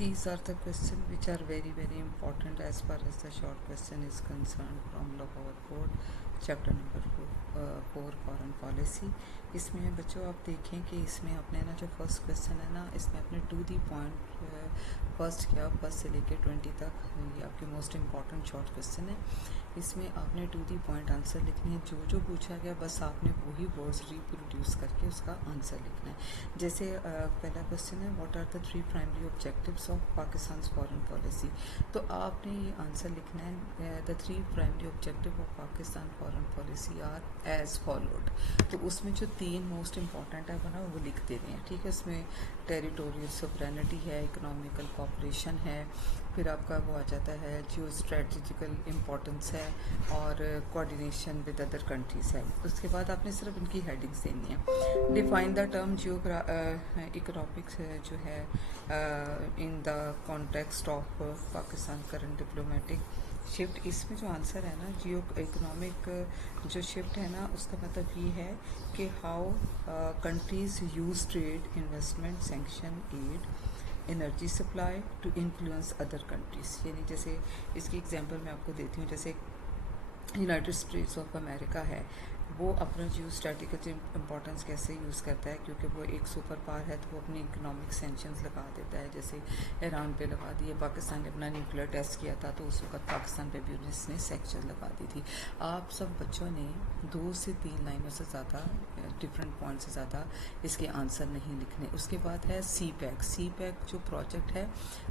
These are the questions which are very important as far as the short question is concerned from Lahore Board, chapter number 4 foreign policy. इसमें बच्चों आप देखें कि इसमें आपने ना जो फर्स्ट क्वेश्चन है ना, इसमें आपने टू दी पॉइंट फर्स्ट किया, फर्स्ट से लेके 20 तक। ये आपके मोस्ट इम्पॉर्टेंट शॉर्ट क्वेश्चन है। इसमें आपने टू दी पॉइंट आंसर लिखनी है। जो पूछा गया बस आपने वही वर्ड्स रिप्रोड्यूस करके उसका आंसर लिखना है। जैसे पहला क्वेश्चन है, what are the 3 primary objectives of Pakistan foreign policy. तो आपने ये आंसर लिखना है, the 3 primary objective of Pakistan foreign policy are as followed. तो उसमें जो 3 मोस्ट इम्पॉर्टेंट है बना वो लिख देने हैं, ठीक है। उसमें टेरिटोरियल सोवरेनिटी है, इकोनॉमिकल कॉपरेशन है, फिर आपका वो आ जाता है जियो स्ट्रेटजिकल इम्पोर्टेंस है, और कोऑर्डिनेशन विद अदर कंट्रीज़ है। उसके बाद आपने सिर्फ इनकी हेडिंग्स देनी है। डिफाइन द टर्म इकोनॉमिक्स जो है in the context of Pakistan current diplomatic shift. इसमें जो आंसर है ना, जियो इकोनॉमिक जो शिफ्ट है ना, उसका मतलब ये है कि how countries use trade, investment, sanction, aid, energy supply to influence other countries. यानी जैसे इसकी एग्जांपल मैं आपको देती हूँ, जैसे यूनाइटेड स्टेट्स ऑफ अमेरिका है, वो अपना जो स्ट्रेटेजिक इम्पोर्टेंस कैसे यूज़ करता है, क्योंकि वो एक सुपर पावर है तो वो अपनी इकोनॉमिक सैंक्शंस लगा देता है। जैसे ईरान पे लगा दिए, पाकिस्तान ने अपना न्यूक्लियर टेस्ट किया था तो उस वक्त पाकिस्तान पे भी उसने सैंक्शन लगा दी थी। आप सब बच्चों ने 2 से 3 लाइनों से ज़्यादा, डिफरेंट पॉइंट से ज़्यादा इसके आंसर नहीं लिखने। उसके बाद है सी पैक जो प्रोजेक्ट है,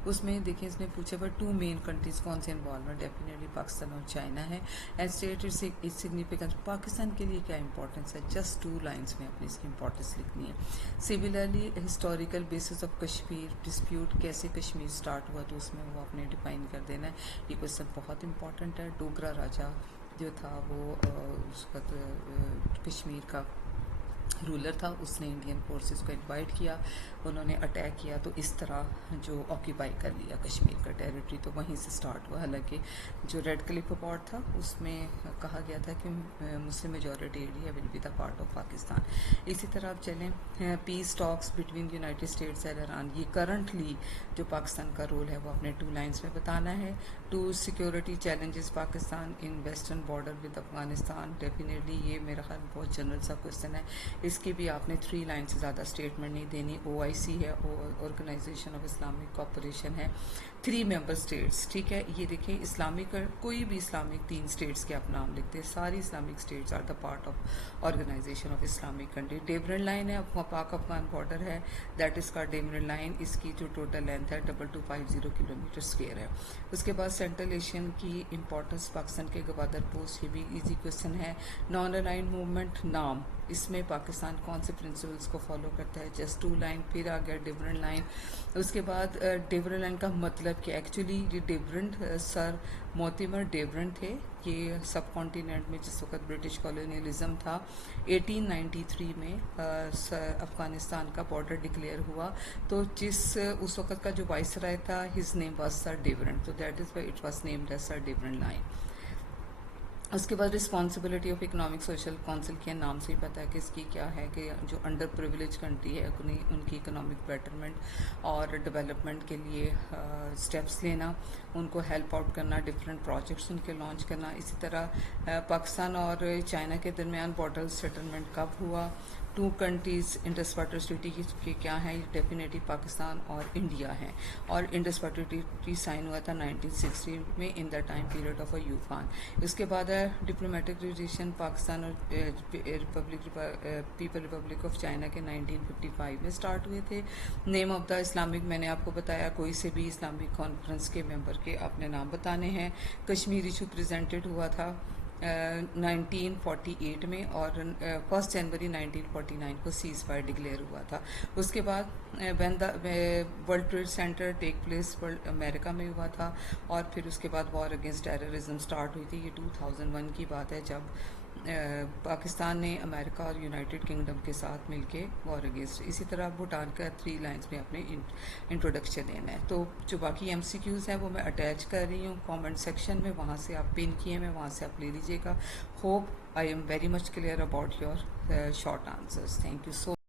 उसमें देखिए इसने पूछे पर 2 मेन कंट्रीज़ कौन से इन्वॉल्वमेंट, डेफिनेटली पाकिस्तान और चाइना है। And state is significance, Pakistan के लिए क्या इंपॉर्टेंस है, जस्ट 2 लाइन्स में अपनी इसकी इंपॉर्टेंस लिखनी है। Similarly historical basis of Kashmir dispute, कैसे कश्मीर स्टार्ट हुआ तो उसमें वो आपने डिफाइन कर देना है। ये क्वेश्चन बहुत इंपॉर्टेंट है। डोगरा राजा जो था वो उस वक्त कश्मीर का रूलर था, उसने इंडियन फोर्सेस को इनवाइट किया, उन्होंने अटैक किया, तो इस तरह जो ऑक्यूपाई कर लिया कश्मीर का टेरिटरी, तो वहीं से स्टार्ट हुआ। हालांकि जो रेड क्लिफ अकॉर्ड था उसमें कहा गया था कि Muslim majority area will be the part of Pakistan. इसी तरह आप चलें, peace talks between United states and Iran, ये करंटली जो पाकिस्तान का रोल है वो अपने 2 लाइन्स में बताना है। 2 security challenges Pakistan in western border with Afghanistan, definitely ये मेरा ख्याल बहुत जनरल सा क्वेश्चन है, इसकी भी आपने 3 लाइन से ज़्यादा स्टेटमेंट नहीं देनी। OIC है, ऑर्गेनाइजेशन ऑफ इस्लामिक कॉपरेशन है, 3 मेंबर स्टेट्स, ठीक है। ये देखिए इस्लामिक, कोई भी इस्लामिक 3 स्टेट्स के आप नाम लिखते हैं, सारी Islamic states are the part of organisation of Islamic country. Durand line है, पाक अफगान बॉर्डर है, दैट इज़ का डेवरन लाइन, इसकी जो टोटल लेंथ है 2250 किलोमीटर स्क्वायर है। उसके बाद सेंट्रल एशियन की इंपॉर्टेंस, पाकिस्तान के गवादर पोस्ट, ये भी ईजी क्वेश्चन है। नॉन अलाइंड मूवमेंट नाम, इसमें पाकिस्तान कौन से प्रिंसिपल्स को फॉलो करता है, जस्ट 2 लाइन। फिर आ गया डिफरेंट लाइन। उसके बाद डिफरेंट लाइन का मतलब कि एक्चुअली ये डिफरेंट सर मोतिमर डिफरेंट थे, ये सब कॉन्टिनेंट में जिस वक्त ब्रिटिश कॉलोनियलिज्म था 1893 में अफ़गानिस्तान का बॉर्डर डिक्लेयर हुआ, तो जिस उस वक्त का जो वाइसराय था, his name was sir Durand, तो that is why it was named as sir Durand line. उसके बाद responsibility of economic social council के नाम से ही पता है कि इसकी क्या है, कि जो अंडर प्रिविलेज कंट्री है उनकी इकोनॉमिक बेटरमेंट और डेवलपमेंट के लिए स्टेप्स लेना, उनको हेल्प आउट करना, डिफरेंट प्रोजेक्ट्स उनके लॉन्च करना। इसी तरह पाकिस्तान और चाइना के दरमियान बॉर्डर सेटलमेंट कब हुआ, 2 कंट्रीज़ इंडस वाटर ट्रीटी के क्या हैं, डेफिनेटली पाकिस्तान और इंडिया हैं, और इंडस वाटर ट्रीटी साइन हुआ था 1960 में in the time period of यूफान। उसके बाद है डिप्लोमेटिक रिलेशन पाकिस्तान और पीपल रिपब्लिक ऑफ चाइना के 1955 में स्टार्ट हुए थे। नेम ऑफ द इस्लामिक, मैंने आपको बताया कोई से भी इस्लामिक कॉन्फ्रेंस के मेंबर के अपने नाम बताने हैं। कश्मीर इशू प्रेजेंटेड हुआ था 1948 में, और 1 जनवरी 1949 को सीज फायर डिक्लेयर हुआ था। उसके बाद when the World Trade Center take place world America में हुआ था, और फिर उसके बाद वॉर अगेंस्ट टेररिज्म स्टार्ट हुई थी। ये 2001 की बात है, जब पाकिस्तान ने अमेरिका और यूनाइटेड किंगडम के साथ मिलके वॉर अगेंस्ट। इसी तरह भूटान का 3 लाइंस में अपने इंट्रोडक्शन देना है। तो जो बाकी MCQs हैं वो मैं अटैच कर रही हूँ कमेंट सेक्शन में, वहाँ से आप पिन किए हैं, वहाँ से आप ले लीजिएगा। Hope I am very much clear about your short answers. Thank you so